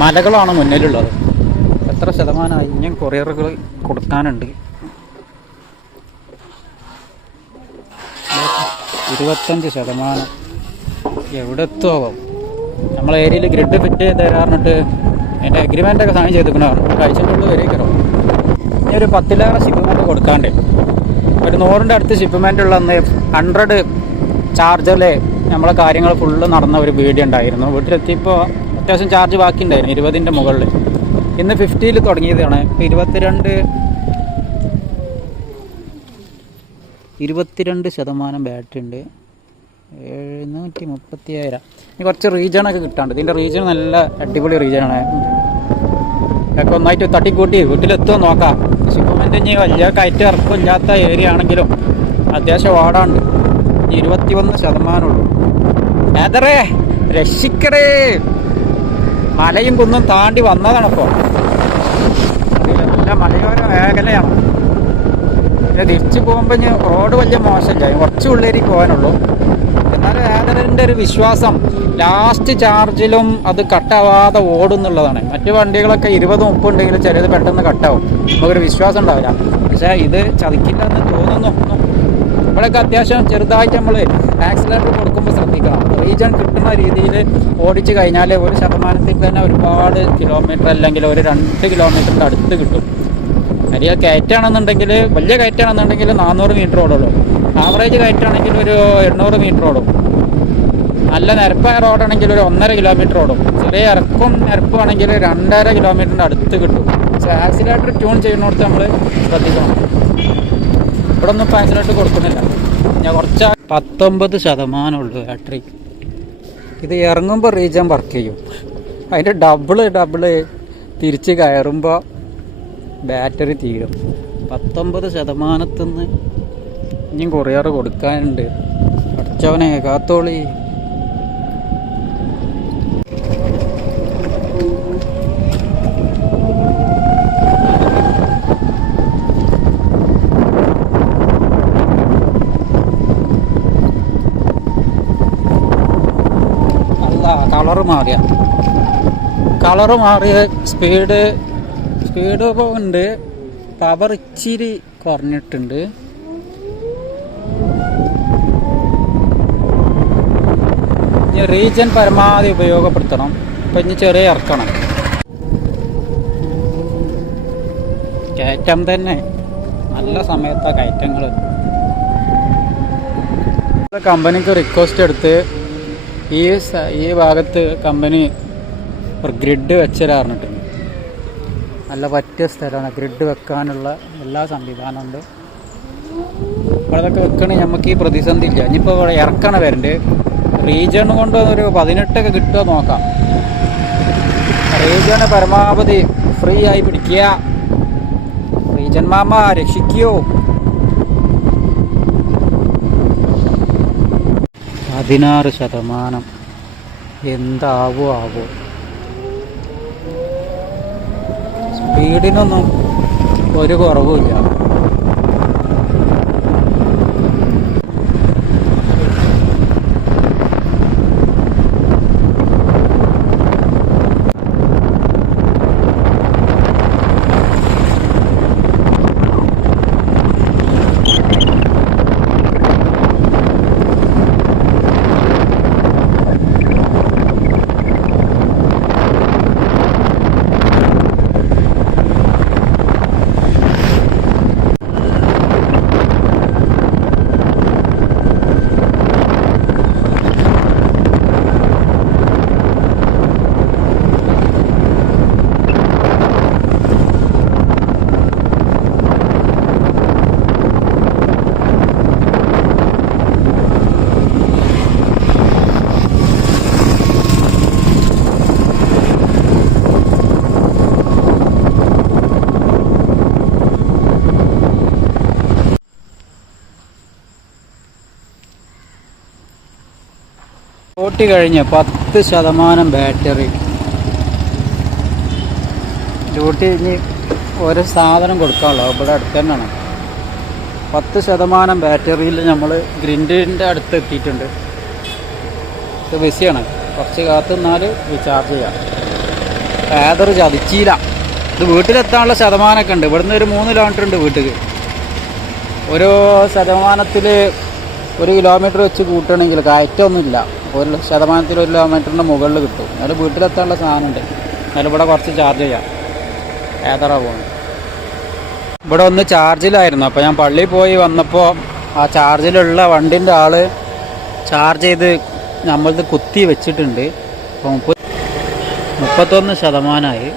മലകളാണ് മുന്നിലുള്ളത്. എത്ര ശതമാനമായി ഇനിയും കൊറിയറുകൾ കൊടുക്കാനുണ്ട്? ഇരുപത്തഞ്ച് ശതമാനം. എവിടെ എത്തുമാവും നമ്മളെ ഏരിയയിൽ ഗ്രിഡ് ഫിറ്റ് ചെയ്ത് തരാറിട്ട് എന്റെ അഗ്രിമെന്റ് ഒക്കെ സൈൻ ചെയ്തിരിക്കണോ കഴിച്ചിട്ടുള്ള വരേക്കറോ ഇനി ഒരു പത്തിലേറെ ഷിപ്പ്മെന്റ് കൊടുക്കാണ്ട്. ഒരു നൂറിന്റെ അടുത്ത് ഷിപ്പ്മെന്റ് ഉള്ള അന്ന് ഹൺഡ്രഡ് ചാർജറിൽ നമ്മളെ കാര്യങ്ങൾ ഫുള്ള് നടന്ന ഒരു വീഡിയോ ഉണ്ടായിരുന്നു. വീട്ടിലെത്തിയപ്പോൾ അത്യാവശ്യം ചാർജ് ബാക്കി ഉണ്ടായിരുന്നു ഇരുപതിന്റെ മുകളിൽ ഇന്ന് ഫിഫ്റ്റിയിൽ തുടങ്ങിയതാണ്. ഇരുപത്തിരണ്ട് ഇരുപത്തിരണ്ട് ശതമാനം ബാറ്ററി ഉണ്ട്. എഴുന്നൂറ്റി മുപ്പത്തി മുപ്പത്തിയായിരം ഇനി കുറച്ച് റീജണൊക്കെ കിട്ടാണ്ട്. ഇതിന്റെ റീജൺ നല്ല അടിപൊളി റീജനാണ് ഒക്കെ ഒന്നായിട്ട് തട്ടിക്കൂട്ടി. വീട്ടിലെത്തുമോ നോക്കാം. ഷിപ്മെന്റ് ഇനി വലിയ കയറ്റ് ഇറക്കം ഇല്ലാത്ത ഏരിയ ആണെങ്കിലും അത്യാവശ്യം ഓടാണ്ട് ഇരുപത്തി ഒന്ന് ശതമാനമുള്ളൂ ഏതറേ രക്ഷിക്കടേ. മലയും കുന്നും താണ്ടി വന്നതാണിപ്പോൾ നല്ല മലയോര മേഖലയാണ്. പിന്നെ തിരിച്ചു പോകുമ്പോൾ ഇനി റോഡ് വലിയ മോശമില്ല. കുറച്ച് ഉള്ളേരി പോകാനുള്ളൂ. എന്നാലും ഏതറിന്റെ ഒരു വിശ്വാസം ലാസ്റ്റ് ചാർജിലും അത് കട്ടാവാതെ ഓടുന്നുള്ളതാണ്. മറ്റു വണ്ടികളൊക്കെ ഇരുപത് ഉപ്പ് ഉണ്ടെങ്കിൽ ചെറിയത് പെട്ടെന്ന് കട്ടാവും. നമുക്കൊരു വിശ്വാസം ഉണ്ടാവില്ല. പക്ഷെ ഇത് ചതിക്കില്ല എന്ന് തോന്നുന്നു. ഇവിടെയൊക്കെ അത്യാവശ്യം ചെറുതായിട്ട് നമ്മൾ ആക്സിലേറ്റർ കൊടുക്കുമ്പോൾ ശ്രദ്ധിക്കണം. റീജൺ കിട്ടുന്ന രീതിയിൽ ഓടിച്ചു കഴിഞ്ഞാൽ ഒരു ശതമാനത്തിൽ തന്നെ ഒരുപാട് കിലോമീറ്റർ അല്ലെങ്കിൽ ഒരു രണ്ട് കിലോമീറ്ററിന്റെ അടുത്ത് കിട്ടും. വലിയ കയറ്റാണെന്നുണ്ടെങ്കിൽ വലിയ കയറ്റാണെന്നുണ്ടെങ്കിൽ നാനൂറ് മീറ്റർ ഓടുള്ളൂ. ആവറേജ് കയറ്റാണെങ്കിൽ ഒരു എണ്ണൂറ് മീറ്റർ ഓടും. നല്ല നിരപ്പായ റോഡാണെങ്കിൽ ഒരു ഒന്നര കിലോമീറ്റർ ഓടും. ചെറിയ ഇറക്കും നിരപ്പാണെങ്കിൽ രണ്ടര കിലോമീറ്ററിന്റെ അടുത്ത് കിട്ടും. പക്ഷേ ആക്സിലേറ്റർ ട്യൂൺ ചെയ്യുന്നിടത്ത് നമ്മൾ ശ്രദ്ധിക്കണം. ഇവിടെ ഒന്നും ആക്സിലേറ്റർ കൊടുക്കുന്നില്ല. ഞാൻ കുറച്ച് പത്തൊമ്പത് ശതമാനമുള്ളൂ ബാറ്ററി. ഇത് ഇറങ്ങുമ്പോൾ റീജൻ വർക്ക് ചെയ്യും. അതിന്റെ ഡബിൾ ഡബിൾ തിരിച്ച് കയറുമ്പോൾ ബാറ്ററി തീരും. പത്തൊമ്പത് ശതമാനത്തുനിന്ന് ഇനിയും കൊറിയർ കൊടുക്കാനുണ്ട്. അടച്ചവനെ കാത്തോളി അല്ല കളറ് മാറിയ. കളറ് മാറിയ സ്പീഡ് സ്പീഡ് ഉണ്ട്. പവർ ഇച്ചിരി കുറഞ്ഞിട്ടുണ്ട്. ഇനി റീജൻ പരമാവധി ഉപയോഗപ്പെടുത്തണം. ഇപ്പം ഇനി ചെറിയ ഇറക്കണം. കയറ്റം തന്നെ. നല്ല സമയത്താണ് കയറ്റങ്ങൾ കമ്പനിക്ക് റിക്വസ്റ്റ് എടുത്ത് ഈ ഈ ഭാഗത്ത് കമ്പനി ഗ്രിഡ് വെച്ചരാറിഞ്ഞിട്ടുണ്ട് നല്ല പറ്റിയ സ്ഥലമാണ്. ഗ്രിഡ് വെക്കാനുള്ള എല്ലാ സംവിധാനമുണ്ട് ഉണ്ട്. അതൊക്കെ വെക്കണേ നമുക്ക് ഈ പ്രതിസന്ധി ഇല്ല. ഇനിയിപ്പോൾ ഇവിടെ ഇറക്കണ വരണ്ട്. റീജിയൺ കൊണ്ട് ഒരു പതിനെട്ടൊക്കെ കിട്ടുമോ നോക്കാം. റീജിയണ് പരമാവധി ഫ്രീ ആയി പിടിക്കുക. റീജൻ മാമ രക്ഷിക്കോ. പതിനാറ് ശതമാനം. എന്താവോ ആവോ. സ്പീഡിനൊന്നും ഒരു കുറവുമില്ല. ഓട്ടി കഴിഞ്ഞ് പത്ത് ശതമാനം ബാറ്ററി. ഡ്യൂട്ടി ഇനി ഓരോ സാധനം കൊടുക്കാനുള്ളൂ. ഇവിടെ അടുത്ത് തന്നെയാണ്. പത്ത് ശതമാനം ബാറ്ററിയിൽ നമ്മൾ ഗ്രിൻഡിന്റെ അടുത്ത് എത്തിയിട്ടുണ്ട്. ഇത് ബിസിയാണ്. കുറച്ച് കാത്തു നിന്നാൽ റീചാർജ് ചെയ്യാം. ഏതർ ചതിച്ചില്ല ഇത് വീട്ടിലെത്താനുള്ള ശതമാനമൊക്കെ ഉണ്ട്. ഇവിടുന്ന് ഒരു മൂന്ന് കിലോമീറ്റർ ഉണ്ട് വീട്ടിൽ ഓരോ ശതമാനത്തിൽ ഒരു കിലോമീറ്റർ വെച്ച് കൂട്ടണമെങ്കിൽ കയറ്റമൊന്നുമില്ല. ഒരു ശതമാനത്തിൽ ഒരു കിലോമീറ്ററിന്റെ മുകളിൽ കിട്ടും. എന്നാലും വീട്ടിലെത്താനുള്ള സാധനമുണ്ട്. എന്നാലും ഇവിടെ കുറച്ച് ചാർജ് ചെയ്യാം. ഏതാറാ പോകുന്നത് ഇവിടെ ഒന്ന് ചാർജിലായിരുന്നു അപ്പോൾ ഞാൻ പള്ളിയിൽ പോയി വന്നപ്പോൾ ആ ചാർജിലുള്ള വണ്ടിന്റെ ആൾ ചാർജ് ചെയ്ത് നമ്മളത് കുത്തി വെച്ചിട്ടുണ്ട്. അപ്പോൾ മുപ്പ മുപ്പത്തൊന്ന് ശതമാനമായി.